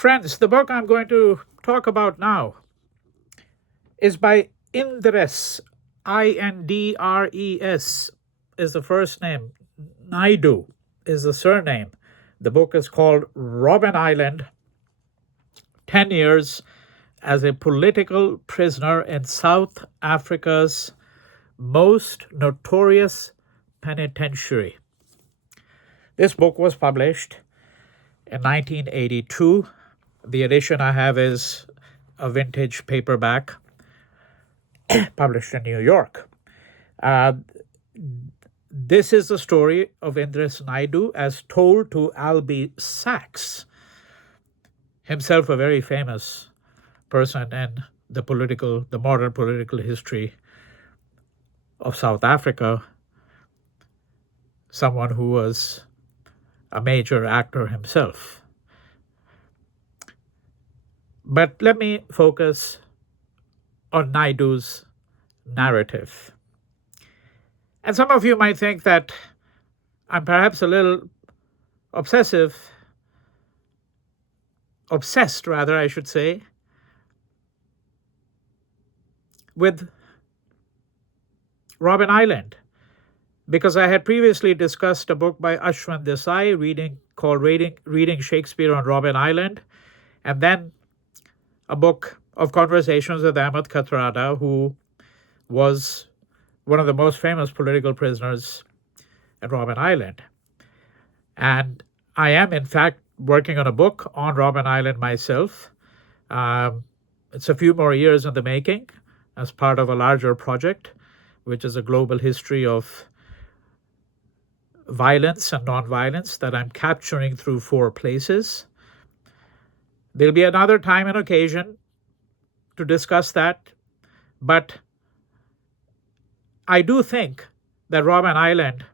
Friends, the book I'm going to talk about now is by Indres, Indres is the first name, Naidu is the surname. The book is called Robben Island, 10 Years as a Political Prisoner in South Africa's Most Notorious Penitentiary. This book was published in 1982. The edition I have is a vintage paperback published in New York. This is the story of Indres Naidoo as told to Albie Sachs, himself a very famous person in the modern political history of South Africa, someone who was a major actor himself. But let me focus on Naidoo's narrative. And some of you might think that I'm perhaps a little obsessed, I should say, with Robben Island, because I had previously discussed a book by Ashwin Desai called Reading Shakespeare on Robben Island, and then a book of conversations with Ahmed Kathrada, who was one of the most famous political prisoners at Robben Island. And I am, in fact, working on a book on Robben Island myself. It's a few more years in the making as part of a larger project, which is a global history of violence and nonviolence that I'm capturing through 4 places. There'll be another time and occasion to discuss that, but I do think that Robben Island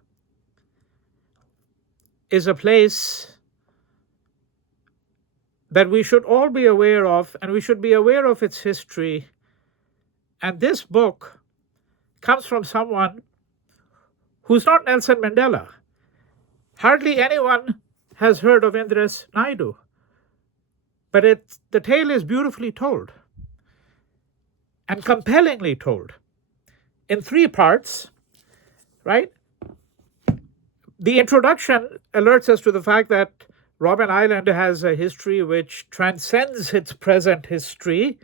is a place that we should all be aware of, and we should be aware of its history. And this book comes from someone who's not Nelson Mandela. Hardly anyone has heard of Indres Naidoo, but the tale is beautifully told and compellingly told in 3 parts, right? The introduction alerts us to the fact that Robben Island has a history which transcends its present history.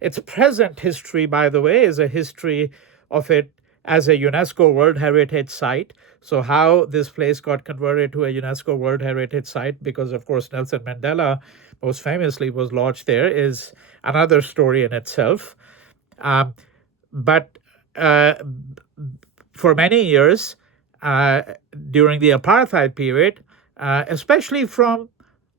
Its present history, by the way, is a history of it as a UNESCO World Heritage Site. So how this place got converted to a UNESCO World Heritage Site, because of course Nelson Mandela most famously was lodged there, is another story in itself. But for many years during the apartheid period, especially from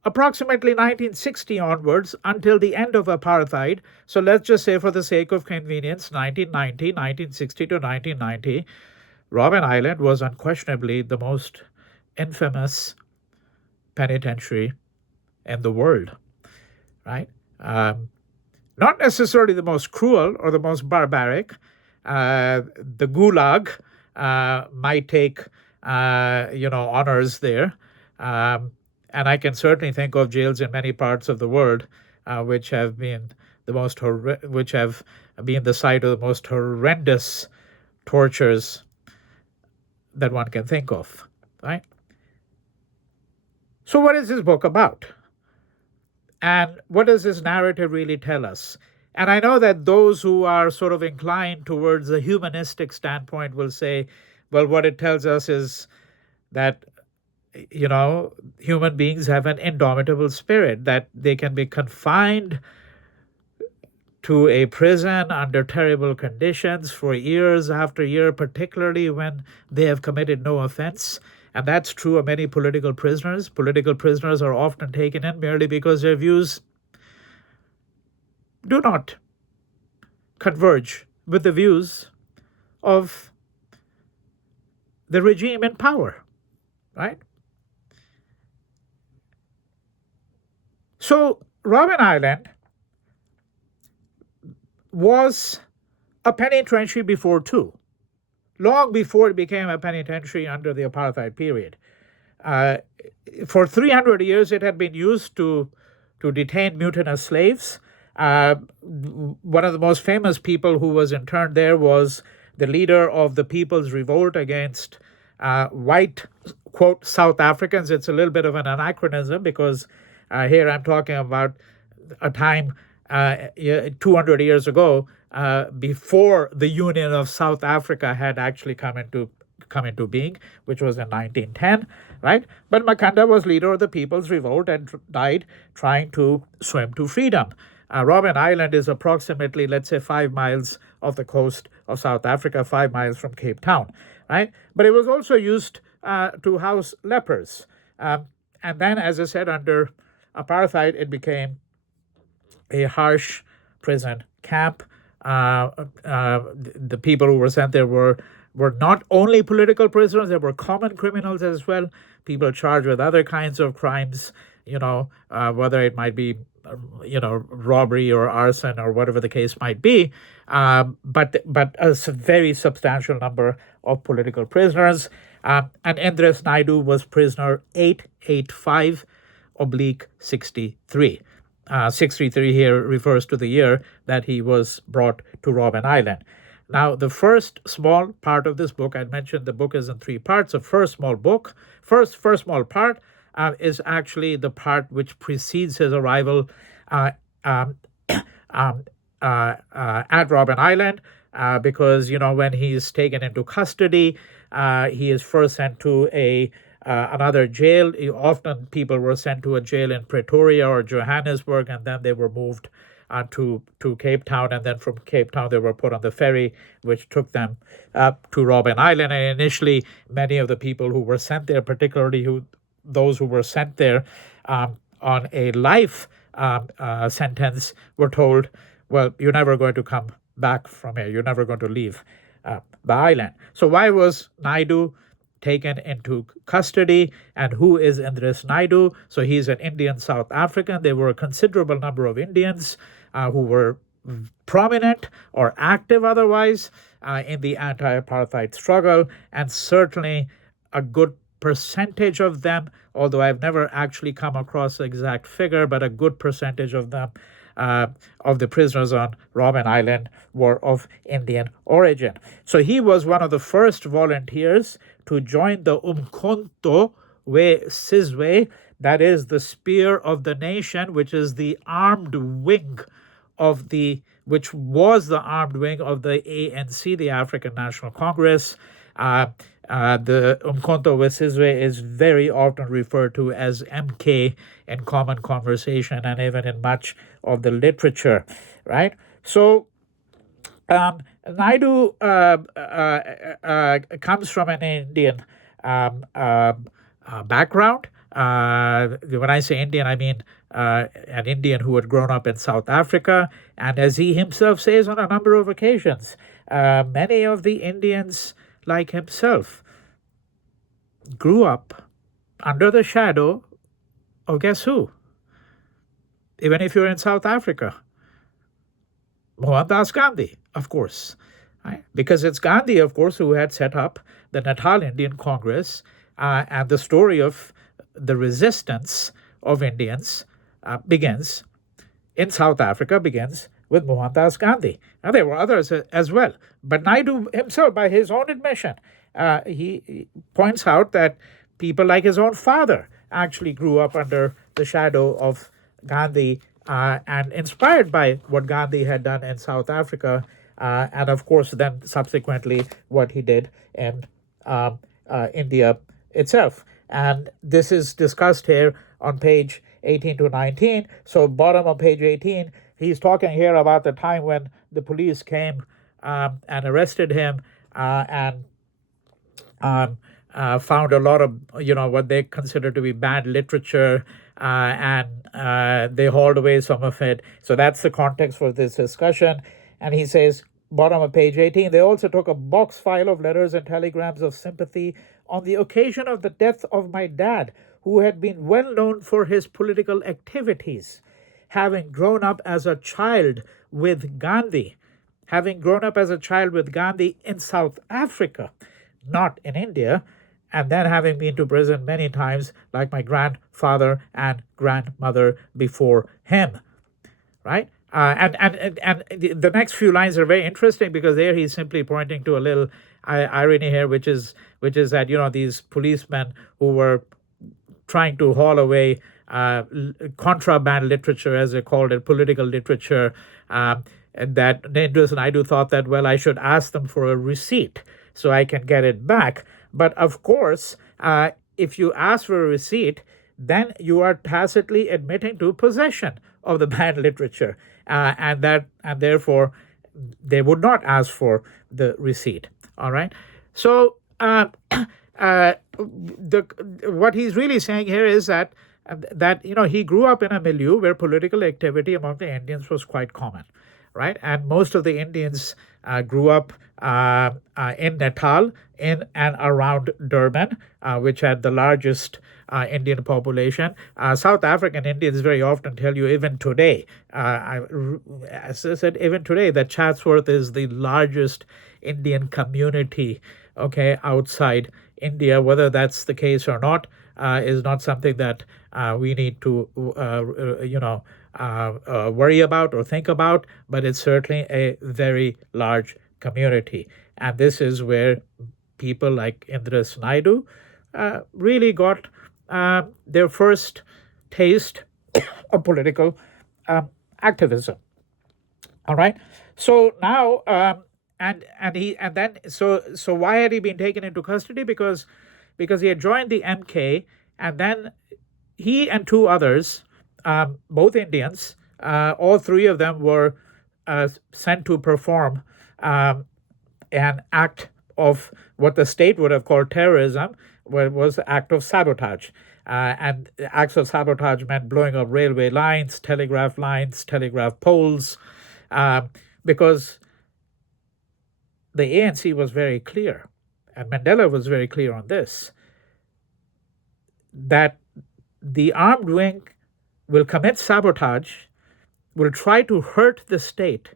approximately 1960 onwards until the end of apartheid, so let's just say for the sake of convenience, 1960 to 1990, Robben Island was unquestionably the most infamous penitentiary in the world, right? Not necessarily the most cruel or the most barbaric. The Gulag might take, honors there. And I can certainly think of jails in many parts of the world which have been the site of the most horrendous tortures that one can think of, right? So what is this book about? And what does this narrative really tell us? And I know that those who are sort of inclined towards the humanistic standpoint will say, well, what it tells us is that, human beings have an indomitable spirit, that they can be confined to a prison under terrible conditions for years after year, particularly when they have committed no offense. And that's true of many political prisoners. Political prisoners are often taken in merely because their views do not converge with the views of the regime in power, right? So Robben Island was a penitentiary before too, long before it became a penitentiary under the apartheid period. For 300 years, it had been used to to detain mutinous slaves. One of the most famous people who was interned there was the leader of the People's Revolt against white, quote, South Africans. It's a little bit of an anachronism because here I'm talking about a time 200 years ago, before the Union of South Africa had actually come into being, which was in 1910, right? But Umkhonto was leader of the People's Revolt and died trying to swim to freedom. Robben Island is approximately, let's say, 5 miles off the coast of South Africa, 5 miles from Cape Town, right? But it was also used to house lepers. And then, as I said, under apartheid, it became a harsh prison camp. The people who were sent there were not only political prisoners, they were common criminals as well, people charged with other kinds of crimes, whether it might be, robbery or arson or whatever the case might be, but a very substantial number of political prisoners. And Indres Naidoo was prisoner 885/63. 633 here refers to the year that he was brought to Robben Island. Now, the first small part of this book, I mentioned the book is in 3 parts. The first small part is actually the part which precedes his arrival at Robben Island, because, when he's taken into custody, he is first sent to another jail. Often people were sent to a jail in Pretoria or Johannesburg, and then they were moved to Cape Town, and then from Cape Town they were put on the ferry, which took them to Robben Island. And initially, many of the people who were sent there, particularly those who were sent there on a life sentence, were told, well, you're never going to come back from here. You're never going to leave the island. So why was Naidu taken into custody, and who is Indres Naidoo? So he's an Indian South African. There were a considerable number of Indians who were prominent or active otherwise in the anti-apartheid struggle, and certainly a good percentage of them, although I've never actually come across the exact figure, but a good percentage of them, of the prisoners on Robben Island, were of Indian origin. So he was one of the first volunteers to join the Umkhonto Sizwe, that is the Spear of the Nation, which was the armed wing of the ANC, the African National Congress. The Umkhonto Sizwe is very often referred to as MK in common conversation and even in much of the literature, right? So Naidu comes from an Indian background. When I say Indian, I mean an Indian who had grown up in South Africa. And as he himself says on a number of occasions, many of the Indians, like himself, grew up under the shadow of guess who? Even if you're in South Africa, Mohandas Gandhi, of course. Right? Because it's Gandhi, of course, who had set up the Natal Indian Congress, and the story of the resistance of Indians begins in South Africa, begins with Mohandas Gandhi. Now, there were others as well. But Naidu himself, by his own admission, he points out that people like his own father actually grew up under the shadow of Gandhi and inspired by what Gandhi had done in South Africa, and of course then subsequently what he did in India itself. And this is discussed here on page 18 to 19. So bottom of page 18, he's talking here about the time when the police came and arrested him and found a lot of, what they consider to be bad literature, and they hauled away some of it. So that's the context for this discussion. And he says, bottom of page 18, they also took a box file of letters and telegrams of sympathy on the occasion of the death of my dad, who had been well known for his political activities. Having grown up as a child with Gandhi in South Africa, not in India, and then having been to prison many times, like my grandfather and grandmother before him, right? And the next few lines are very interesting, because there he's simply pointing to a little irony here, which is that these policemen who were trying to haul away contraband literature, as they called it, political literature, and that Indres Naidu thought that, well, I should ask them for a receipt so I can get it back. But of course, if you ask for a receipt, then you are tacitly admitting to possession of the banned literature, and therefore they would not ask for the receipt. All right. So what he's really saying here is that he grew up in a milieu where political activity among the Indians was quite common, right? And most of the Indians grew up in Natal, in and around Durban, which had the largest Indian population. South African Indians very often tell you, even today, as I said, even today, that Chatsworth is the largest Indian community, okay, outside India. Whether that's the case or not is not something that we need to, worry about or think about, but it's certainly a very large community. And this is where people like Indres Naidoo really got their first taste of political activism. All right. So now, so why had he been taken into custody? Because he had joined the MK, and then he and two others, both Indians, all three of them were sent to perform an act of what the state would have called terrorism, where it was an act of sabotage. And acts of sabotage meant blowing up railway lines, telegraph poles, because the ANC was very clear, and Mandela was very clear on this, that the armed wing will commit sabotage, will try to hurt the state,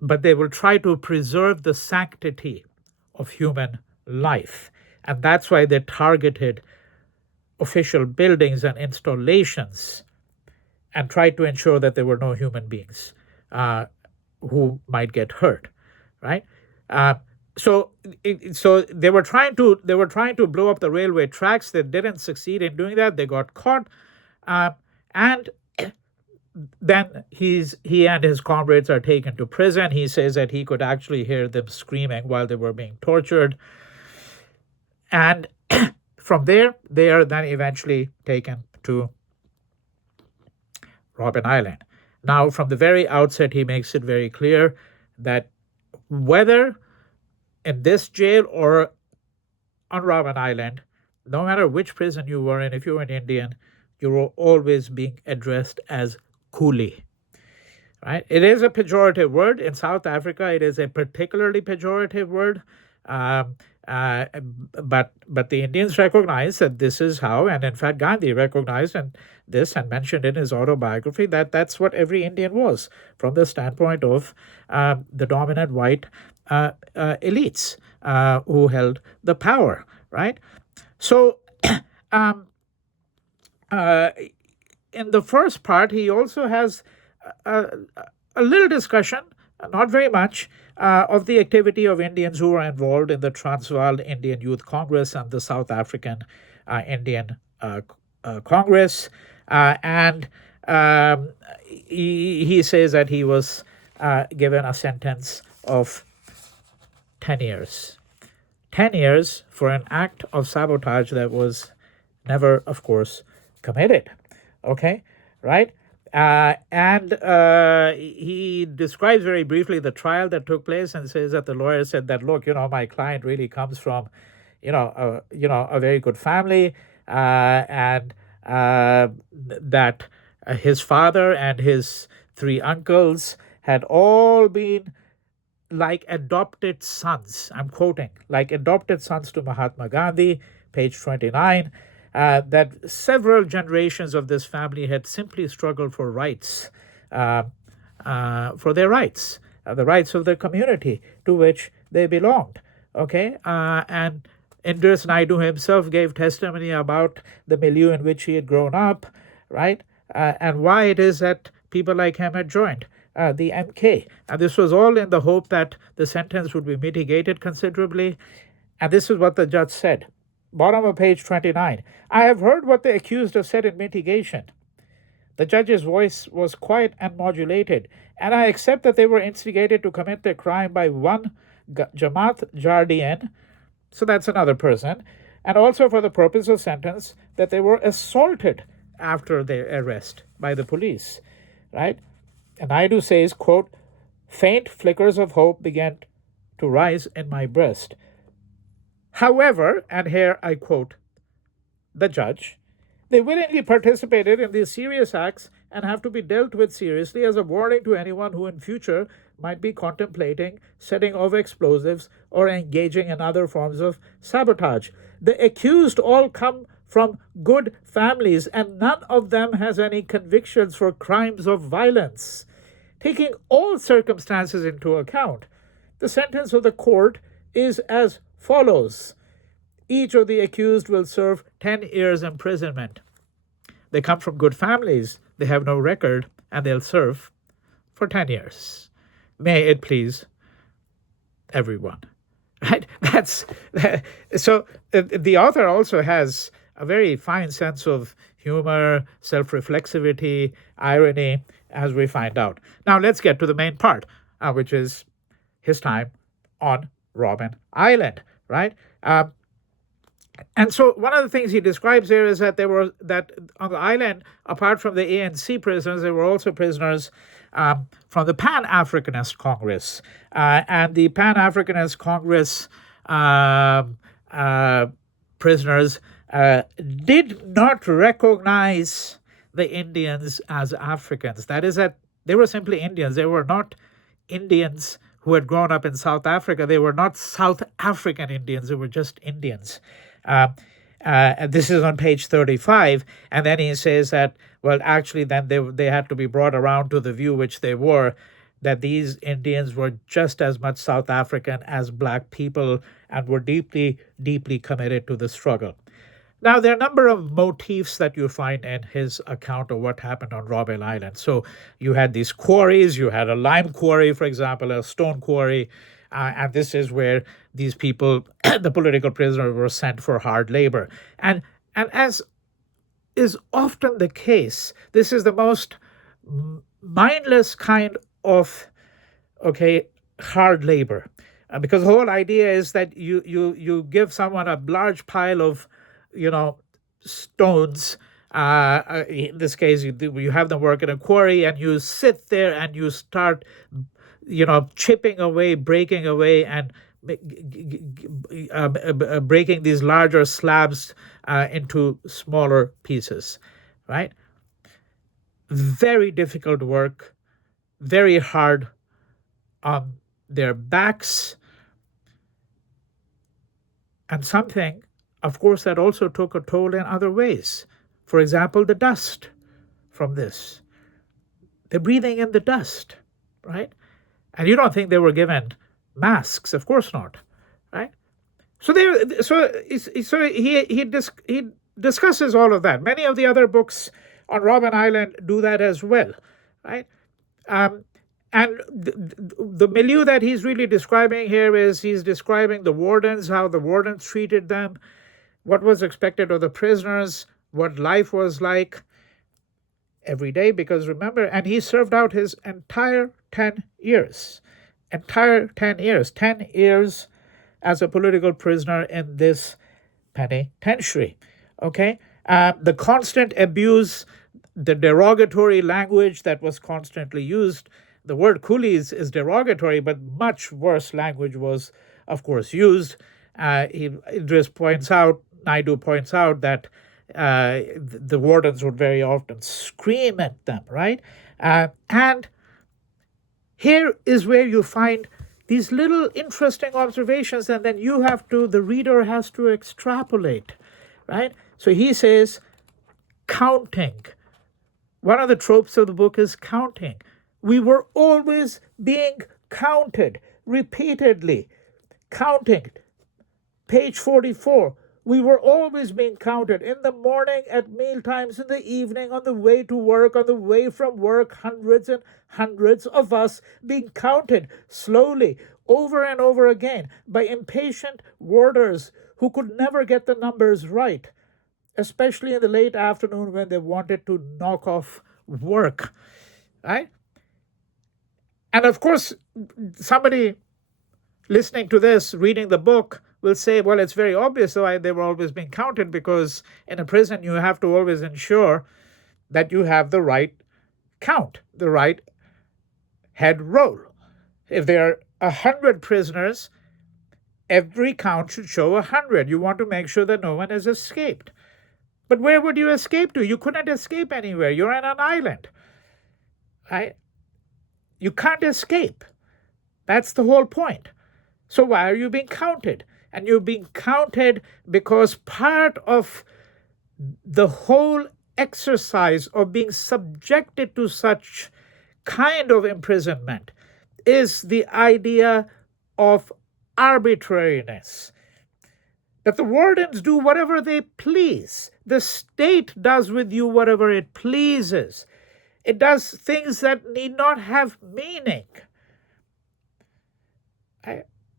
but they will try to preserve the sanctity of human life. And that's why they targeted official buildings and installations and tried to ensure that there were no human beings who might get hurt, right? So they were trying to blow up the railway tracks. They didn't succeed in doing that. They got caught, and then he and his comrades are taken to prison. He says that he could actually hear them screaming while they were being tortured, and from there they are then eventually taken to Robben Island. Now, from the very outset, he makes it very clear that whether in this jail or on Robben Island, no matter which prison you were in, if you were an Indian, you were always being addressed as coolie. Right? It is a pejorative word. In South Africa, it is a particularly pejorative word. But the Indians recognize that this is how, and in fact Gandhi recognized this and mentioned in his autobiography that that's what every Indian was from the standpoint of the dominant white elites who held the power, right? So in the first part, he also has a little discussion, not very much, of the activity of Indians who were involved in the Transvaal Indian Youth Congress and the South African Indian Congress. And he says that he was given a sentence of 10 years. 10 years for an act of sabotage that was never, of course, committed. Okay, right? And he describes very briefly the trial that took place and says that the lawyer said that, look, my client really comes from, a very good family, and that his father and his three uncles had all been like adopted sons. I'm quoting, like adopted sons to Mahatma Gandhi, page 29. That several generations of this family had simply struggled for rights, for their rights, the rights of the community to which they belonged. Okay, and Indres Naidoo himself gave testimony about the milieu in which he had grown up, right? And why it is that people like him had joined the MK. And this was all in the hope that the sentence would be mitigated considerably. And this is what the judge said. Bottom of page 29. I have heard what the accused have said in mitigation. The judge's voice was quiet and modulated, and I accept that they were instigated to commit their crime by one Jamaat Jardian, so that's another person, and also for the purpose of sentence that they were assaulted after their arrest by the police, right? And Naidu says, quote, faint flickers of hope began to rise in my breast. However, and here I quote the judge, they willingly participated in these serious acts and have to be dealt with seriously as a warning to anyone who in future might be contemplating setting off explosives or engaging in other forms of sabotage. The accused all come from good families and none of them has any convictions for crimes of violence. Taking all circumstances into account, the sentence of the court is as follows. Each of the accused will serve 10 years imprisonment. They come from good families, they have no record, and they'll serve for 10 years. May it please everyone. Right? So the author also has a very fine sense of humor, self-reflexivity, irony, as we find out. Now let's get to the main part, which is his time on Robben Island, right? And so one of the things he describes here is that on the island, apart from the ANC prisoners, there were also prisoners from the Pan-Africanist Congress. And the Pan-Africanist Congress prisoners did not recognize the Indians as Africans. That is that they were simply Indians. They were not Indians who had grown up in South Africa. They were not South African Indians. They were just Indians. This is on page 35. And then he says that, well, actually, then they had to be brought around to the view which they were, that these Indians were just as much South African as black people and were deeply, deeply committed to the struggle. Now, there are a number of motifs that you find in his account of what happened on Robben Island. So you had these quarries, you had a lime quarry, for example, a stone quarry, and this is where these people, the political prisoners, were sent for hard labor. And as is often the case, this is the most mindless kind of, hard labor. Because the whole idea is that you give someone a large pile of stones. In this case, you have them work in a quarry, and you sit there and you start, chipping away, breaking away, and breaking these larger slabs into smaller pieces, right? Very difficult work, very hard on their backs, and something, of course, that also took a toll in other ways. For example, the dust from this. They're breathing in the dust, right? And you don't think they were given masks? Of course not, right? So he discusses all of that. Many of the other books on Robben Island do that as well, right? And the milieu that he's really describing here is he's describing the wardens, how the wardens treated them, what was expected of the prisoners, what life was like every day. Because remember, and he served out his entire 10 years. 10 years as a political prisoner in this penitentiary. Okay? The constant abuse, the derogatory language that was constantly used. The word coolies is derogatory, but much worse language was, of course, used. Naidu points out that the wardens would very often scream at them, right? And here is where you find these little interesting observations, and then the reader has to extrapolate, right? So he says, counting. One of the tropes of the book is counting. We were always being counted repeatedly, counting Page 44. We were always being counted in the morning, at meal times, in the evening, on the way to work, on the way from work, hundreds and hundreds of us being counted slowly, over and over again, by impatient warders who could never get the numbers right, especially in the late afternoon when they wanted to knock off work. Right? And of course, somebody listening to this, reading the book, will say, well, it's very obvious why they were always being counted, because in a prison you have to always ensure that you have the right count, the right head roll. If there are 100 prisoners, every count should show 100. You want to make sure that no one has escaped. But where would you escape to? You couldn't escape anywhere. You're on an island. Right? You can't escape. That's the whole point. So why are you being counted? And you're being counted because part of the whole exercise of being subjected to such kind of imprisonment is the idea of arbitrariness. That the wardens do whatever they please. The state does with you whatever it pleases. It does things that need not have meaning.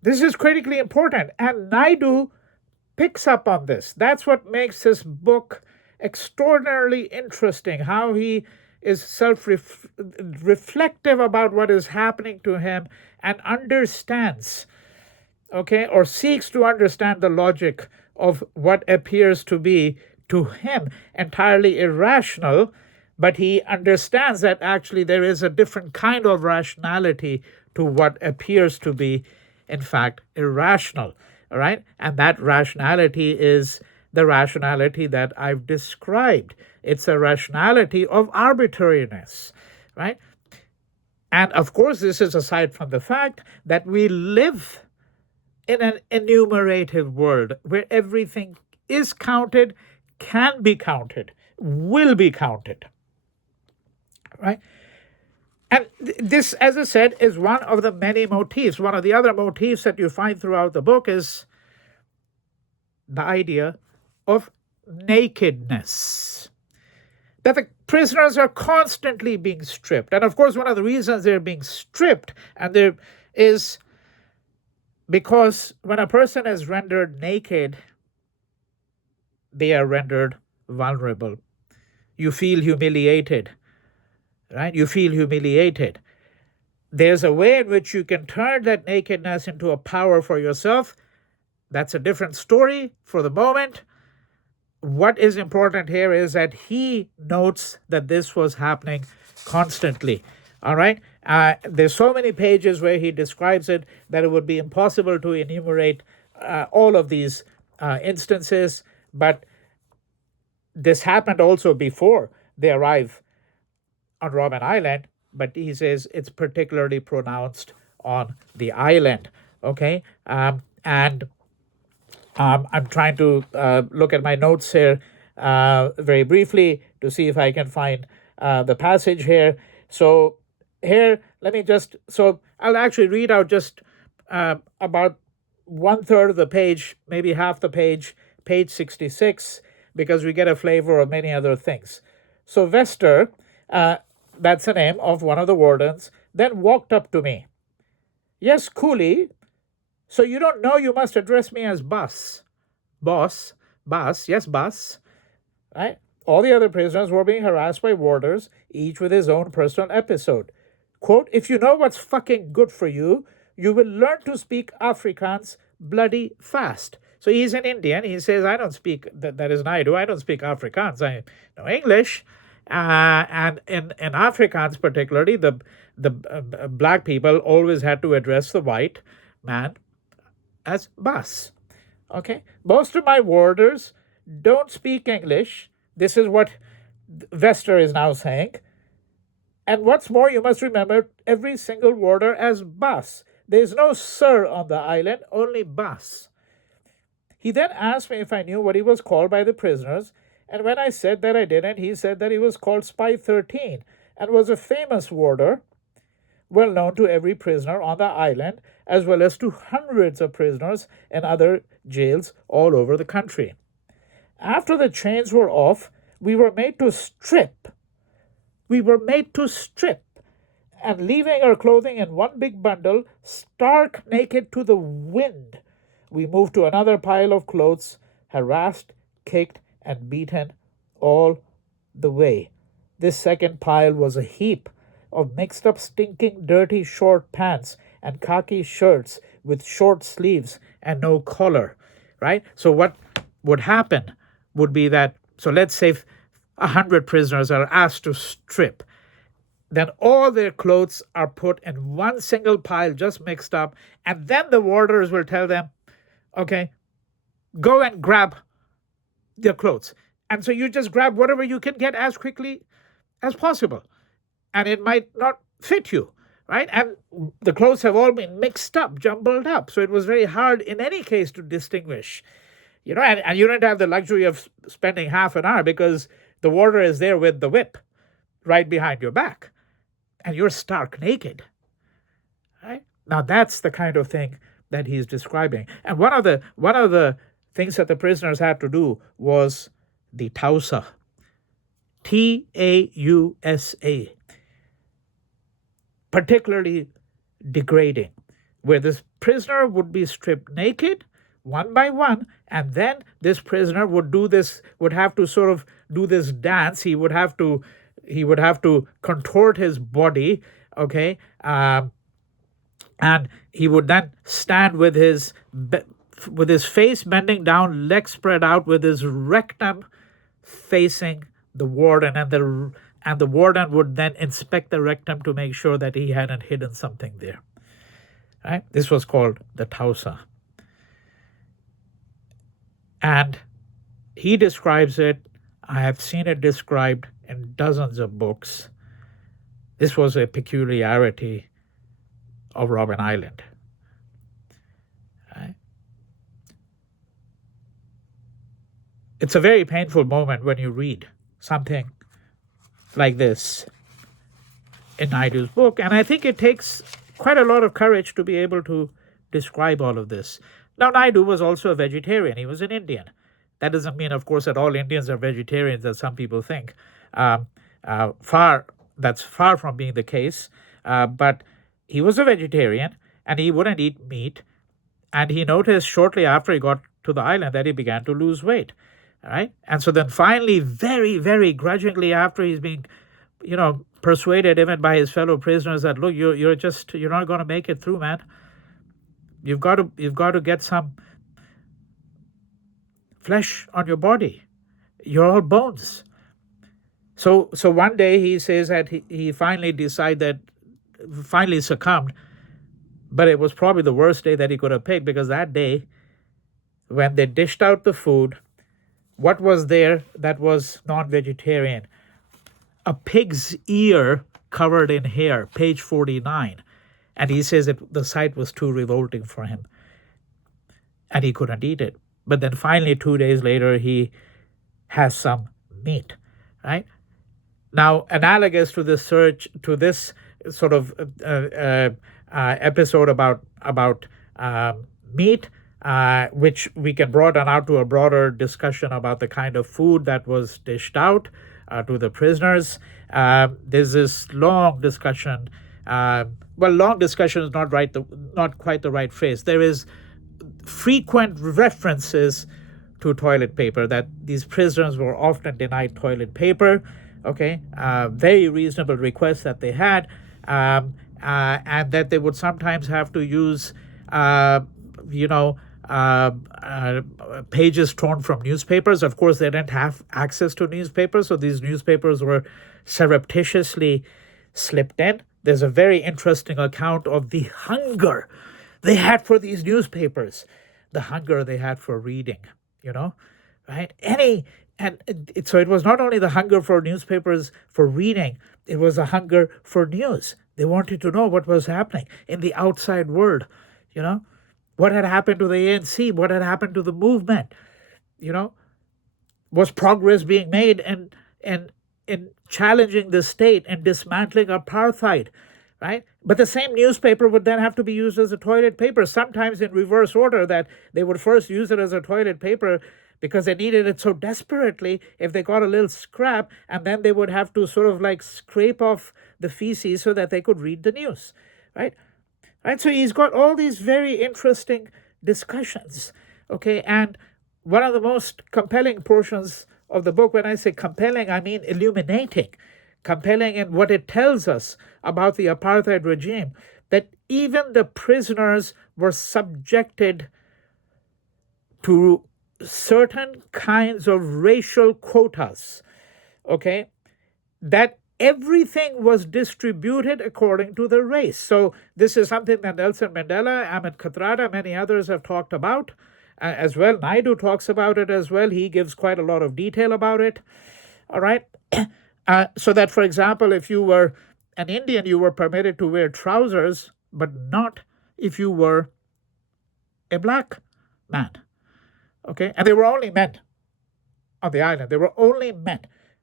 This is critically important, and Naidu picks up on this. That's what makes his book extraordinarily interesting, how he is self-reflective about what is happening to him and understands, or seeks to understand the logic of what appears to be, to him, entirely irrational, but he understands that actually there is a different kind of rationality to what appears to be, in fact, irrational. All right? And that rationality is the rationality that I've described. It's a rationality of arbitrariness, right? And of course, this is aside from the fact that we live in an enumerative world where everything is counted, can be counted, will be counted, right? And this, as I said, is one of the many motifs. One of the other motifs that you find throughout the book is the idea of nakedness. That the prisoners are constantly being stripped. And of course, one of the reasons they're being stripped and there is because when a person is rendered naked, they are rendered vulnerable. You feel humiliated, right? You feel humiliated. There's a way in which you can turn that nakedness into a power for yourself. That's a different story for the moment. What is important here is that he notes that this was happening constantly. All right? There's so many pages where he describes it that it would be impossible to enumerate all of these instances, but this happened also before they arrive on Robben Island, but he says it's particularly pronounced on the island. Okay? I'm trying to look at my notes here very briefly to see if I can find the passage here. So here, I'll actually read out just about 1/3 of the page, maybe half the page 66, because we get a flavor of many other things. So Vester, that's the name of one of the wardens, then walked up to me. Yes, coolie. So you don't know you must address me as boss. Boss, yes, boss. Right? All the other prisoners were being harassed by warders, each with his own personal episode. Quote, if you know what's fucking good for you, you will learn to speak Afrikaans bloody fast. So he's an Indian. He says, I don't speak, that is Naidu, I don't speak Afrikaans. I know English. And in Afrikaans particularly, the black people always had to address the white man as boss. Okay? Most of my warders don't speak English. This is what Vester is now saying. And what's more, you must remember every single warder as boss. There's no sir on the island, only boss. He then asked me if I knew what he was called by the prisoners, and when I said that I didn't, he said that he was called Spy 13 and was a famous warder. well known to every prisoner on the island, as well as to hundreds of prisoners in other jails all over the country. After the chains were off, we were made to strip. We were made to strip, and leaving our clothing in one big bundle, stark naked to the wind, we moved to another pile of clothes, harassed, kicked, and beaten all the way. This second pile was a heap of mixed up, stinking, dirty short pants and khaki shirts with short sleeves and no collar, right? So, what would happen would be that, so let's say 100 prisoners are asked to strip. Then all their clothes are put in one single pile, just mixed up, and then the warders will tell them, okay, go and grab their clothes. And so you just grab whatever you can get as quickly as possible. And it might not fit you, right? And the clothes have all been mixed up, jumbled up. So it was very hard in any case to distinguish, and you don't have the luxury of spending half an hour because the warder is there with the whip right behind your back. And you're stark naked, right? Now that's the kind of thing that he's describing. And one of the things that the prisoners had to do was the tausa, Tausa, particularly degrading, where this prisoner would be stripped naked one by one, and then this prisoner would have to sort of do this dance. He would have to contort his body, okay, and he would then stand with his face bending down, legs spread out, with his rectum facing the warden, and the warden would then inspect the rectum to make sure that he hadn't hidden something there. Right? This was called the tausa. And he describes it. I have seen it described in dozens of books. This was a peculiarity of Robben Island. Right? It's a very painful moment when you read something like this in Naidu's book, and I think it takes quite a lot of courage to be able to describe all of this. Now, Naidu was also a vegetarian. He was an Indian. That doesn't mean, of course, that all Indians are vegetarians, as some people think. That's far from being the case. But he was a vegetarian, and he wouldn't eat meat. And he noticed shortly after he got to the island that he began to lose weight. Right? And so then finally, very, very grudgingly, after he's being, persuaded even by his fellow prisoners that, look, you're not going to make it through, man. You've got to get some flesh on your body. You're all bones. So one day he says that he finally succumbed, but it was probably the worst day that he could have picked, because that day, when they dished out the food, what was there that was non-vegetarian? A pig's ear covered in hair, page 49. And he says that the sight was too revolting for him, and he couldn't eat it. But then finally, 2 days later, he has some meat, right? Now, analogous to this sort of episode about meat, which we can broaden out to a broader discussion about the kind of food that was dished out to the prisoners. There's this long discussion. Long discussion is not quite the right phrase. There is frequent references to toilet paper, that these prisoners were often denied toilet paper. Okay, very reasonable requests that they had, and that they would sometimes have to use, pages torn from newspapers. Of course, they didn't have access to newspapers, so these newspapers were surreptitiously slipped in. There's a very interesting account of the hunger they had for these newspapers, the hunger they had for reading, right? So it was not only the hunger for newspapers for reading, it was a hunger for news. They wanted to know what was happening in the outside world, what had happened to the ANC, what had happened to the movement, was progress being made in challenging the state and dismantling apartheid, right? But the same newspaper would then have to be used as a toilet paper, sometimes in reverse order, that they would first use it as a toilet paper because they needed it so desperately if they got a little scrap, and then they would have to sort of like scrape off the feces so that they could read the news, right? Right, so he's got all these very interesting discussions, okay? And one of the most compelling portions of the book, when I say compelling, I mean illuminating, compelling in what it tells us about the apartheid regime, that even the prisoners were subjected to certain kinds of racial quotas, okay, that everything was distributed according to the race. So this is something that Nelson Mandela, Ahmed Kathrada, many others have talked about as well. Naidu talks about it as well. He gives quite a lot of detail about it. All right. So that, for example, if you were an Indian, you were permitted to wear trousers, but not if you were a black man. Okay. And they were only men on the island. They were only men.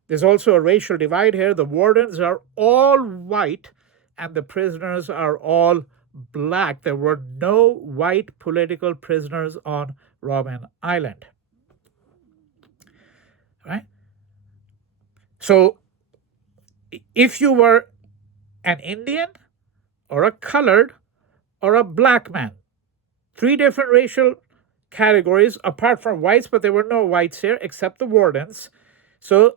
There's also a racial divide here. The wardens are all white and the prisoners are all black. There were no white political prisoners on Robben Island. Right? So if you were an Indian or a colored or a black man, 3 different racial categories apart from whites, but there were no whites here except the wardens. So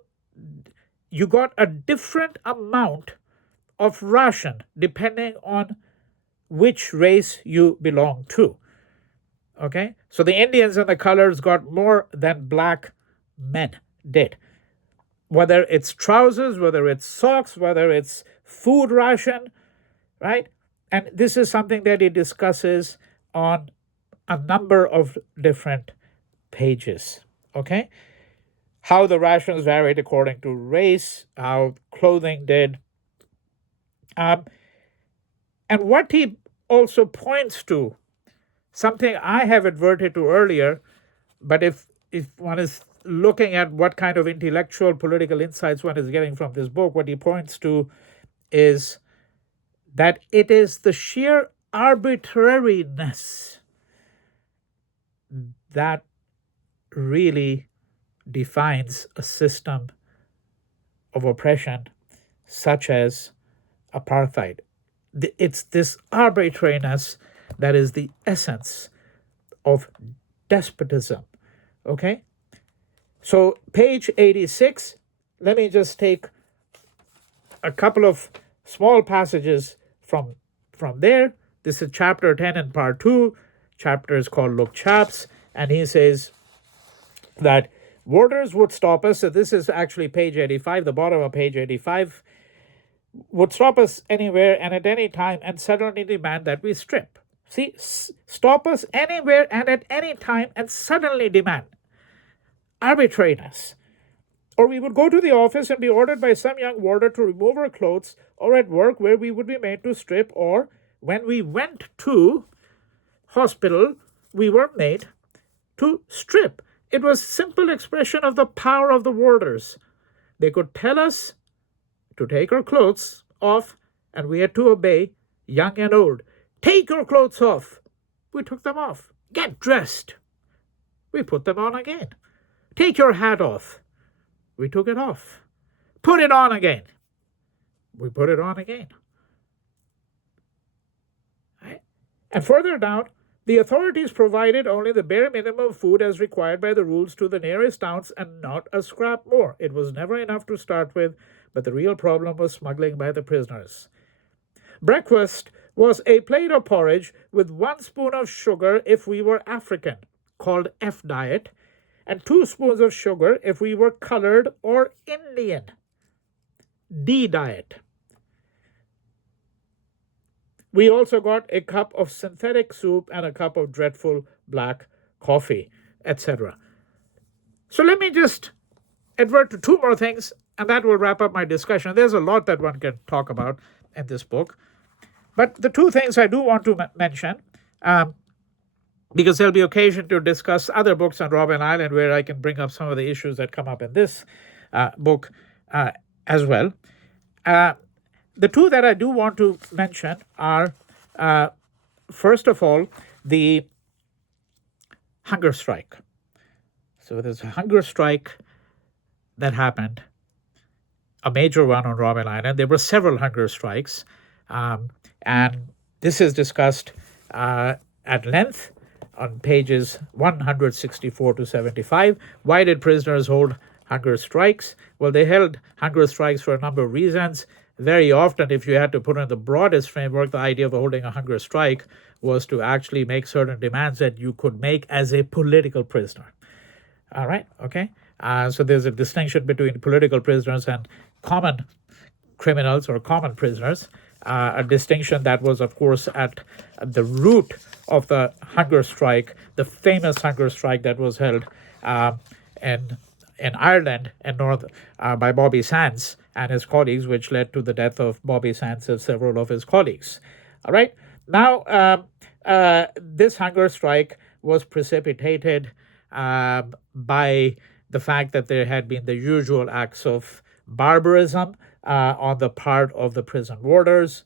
you got a different amount of ration depending on which race you belong to. Okay? So the Indians and the colors got more than black men did. Whether it's trousers, whether it's socks, whether it's food ration, right? And this is something that he discusses on a number of different pages. Okay? How the rations varied according to race, how clothing did. And what he also points to, something I have adverted to earlier, but if one is looking at what kind of intellectual political insights one is getting from this book, what he points to is that it is the sheer arbitrariness that really defines a system of oppression such as apartheid. It's this arbitrariness that is the essence of despotism. Okay? So page 86, let me just take a couple of small passages from there. This is chapter 10 in part 2. Chapter is called Look Chaps, and he says that warders would stop us. So this is actually page 85, the bottom of page 85. Would stop us anywhere and at any time and suddenly demand that we strip. See, stop us anywhere and at any time and suddenly demand. Arbitrariness. Or we would go to the office and be ordered by some young warder to remove our clothes, or at work where we would be made to strip, or when we went to hospital, we were made to strip. It was simple expression of the power of the warders. They could tell us to take our clothes off, and we had to obey, young and old. Take your clothes off. We took them off. Get dressed. We put them on again. Take your hat off. We took it off. Put it on again. We put it on again. Right? And further down, the authorities provided only the bare minimum of food as required by the rules to the nearest ounce and not a scrap more. It was never enough to start with, but the real problem was smuggling by the prisoners. Breakfast was a plate of porridge with 1 spoon of sugar if we were African, called F diet, and 2 spoons of sugar if we were colored or Indian, D diet. We also got a cup of synthetic soup and a cup of dreadful black coffee, etc. So let me just advert to 2 more things, and that will wrap up my discussion. There's a lot that one can talk about in this book. But the 2 things I do want to mention, because there'll be occasion to discuss other books on Robben Island where I can bring up some of the issues that come up in this book as well. the two that I do want to mention are, first of all, the hunger strike. So there's a hunger strike that happened, a major one on Robben Island. There were several hunger strikes, and this is discussed at length on pages 164 to 75. Why did prisoners hold hunger strikes? Well, they held hunger strikes for a number of reasons. Very often, if you had to put in the broadest framework, the idea of holding a hunger strike was to actually make certain demands that you could make as a political prisoner. All right, okay? So there's a distinction between political prisoners and common criminals or common prisoners, a distinction that was, of course, at the root of the hunger strike, the famous hunger strike that was held in Ireland and North by Bobby Sands and his colleagues, which led to the death of Bobby Sands and several of his colleagues. All right. Now, this hunger strike was precipitated by the fact that there had been the usual acts of barbarism on the part of the prison warders.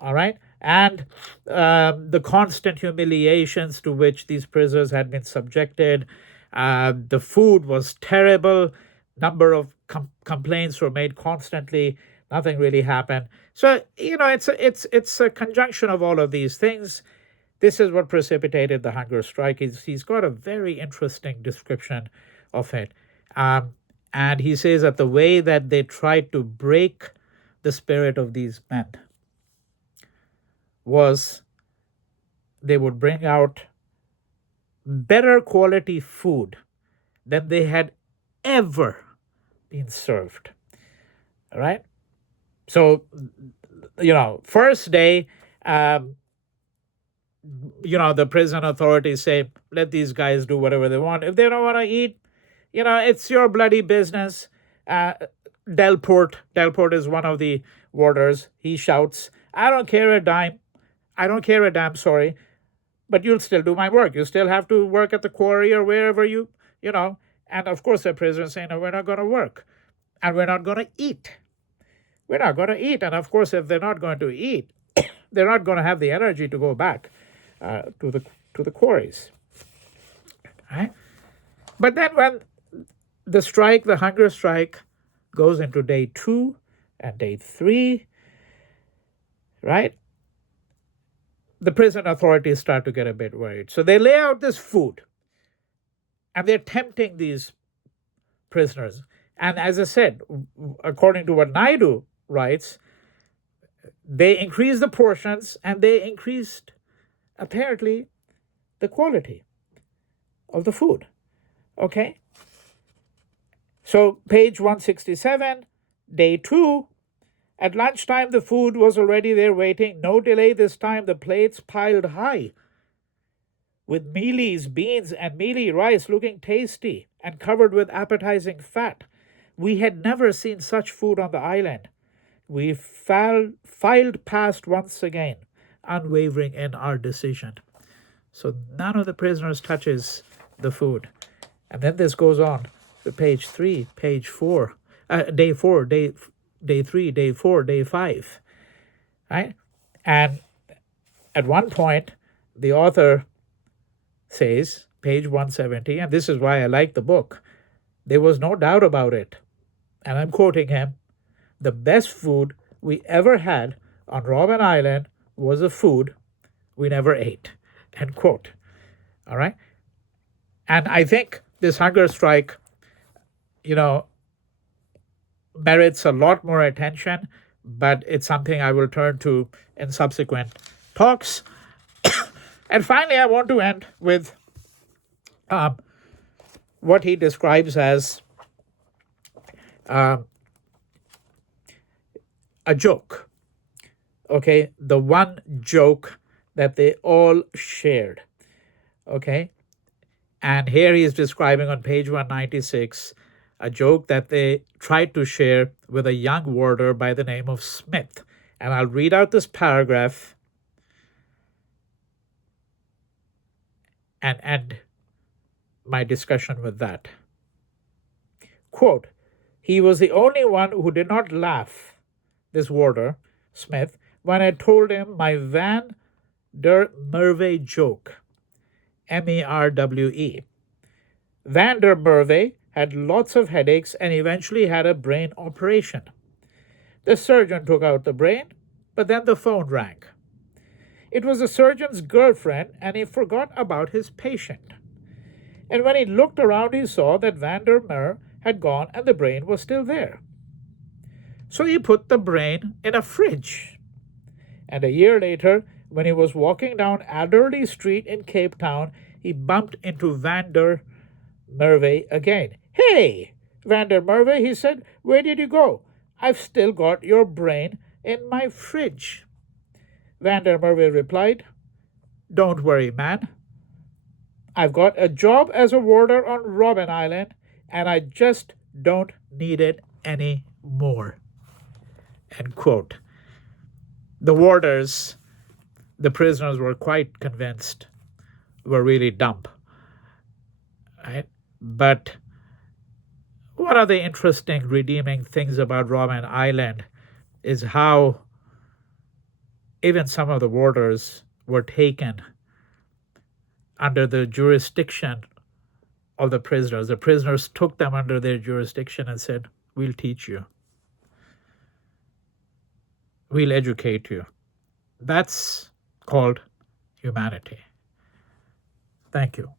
All right. And the constant humiliations to which these prisoners had been subjected. The food was terrible. Number of complaints were made constantly. Nothing really happened. So, it's a conjunction of all of these things. This is what precipitated the hunger strike. He's got a very interesting description of it. And he says that the way that they tried to break the spirit of these men was they would bring out better quality food than they had ever been served. All right? So, first day, the prison authorities say, let these guys do whatever they want. If they don't want to eat, it's your bloody business. Delport is one of the warders. He shouts, I don't care a damn, sorry, but you'll still do my work. You still have to work at the quarry or wherever and of course the prisoners say, no, we're not going to work and we're not going to eat. We're not going to eat. And of course, if they're not going to eat, they're not going to have the energy to go back to the quarries. Right? But then when the hunger strike goes into day 2 and day 3, right? The prison authorities start to get a bit worried. So they lay out this food and they're tempting these prisoners. And as I said, according to what Naidu writes, they increased the portions and they increased, apparently, the quality of the food. Okay? So page 167, day 2, at lunchtime the food was already there waiting. No delay this time, the plates piled high with mealies, beans, and mealy rice looking tasty and covered with appetizing fat. We had never seen such food on the island. We filed past once again, unwavering in our decision. So none of the prisoners touches the food. And then this goes on to page 3, page 4, day 4, day 3, day 4, day 5. Right? And at one point, the author says, page 170, and this is why I like the book, there was no doubt about it. And I'm quoting him, the best food we ever had on Robben Island was a food we never ate. End quote. All right? And I think this hunger strike, merits a lot more attention, but it's something I will turn to in subsequent talks. And finally, I want to end with what he describes as a joke. Okay, the one joke that they all shared. Okay, and here he is describing on page 196 a joke that they tried to share with a young warder by the name of Smith. And I'll read out this paragraph and end my discussion with that. Quote, he was the only one who did not laugh, this warder, Smith when I told him my Van der Merwe joke. MERWE. Van der Merwe had lots of headaches and eventually had a brain operation. The surgeon took out the brain, but then the phone rang. It was the surgeon's girlfriend, and he forgot about his patient. And when he looked around, he saw that Van der Merwe had gone and the brain was still there. So he put the brain in a fridge. And a year later, when he was walking down Adderley Street in Cape Town, he bumped into Van der Merwe again. "Hey, Van der Merwe," he said, "where did you go? I've still got your brain in my fridge." Van der Merwe replied, "Don't worry, man. I've got a job as a warder on Robben Island, and I just don't need it anymore." End quote. The warders, the prisoners were quite convinced, were really dumb. Right? But one of the interesting, redeeming things about Robben Island is how even some of the warders were taken under the jurisdiction of the prisoners. The prisoners took them under their jurisdiction and said, "We'll teach you. We'll educate you." That's called humanity. Thank you.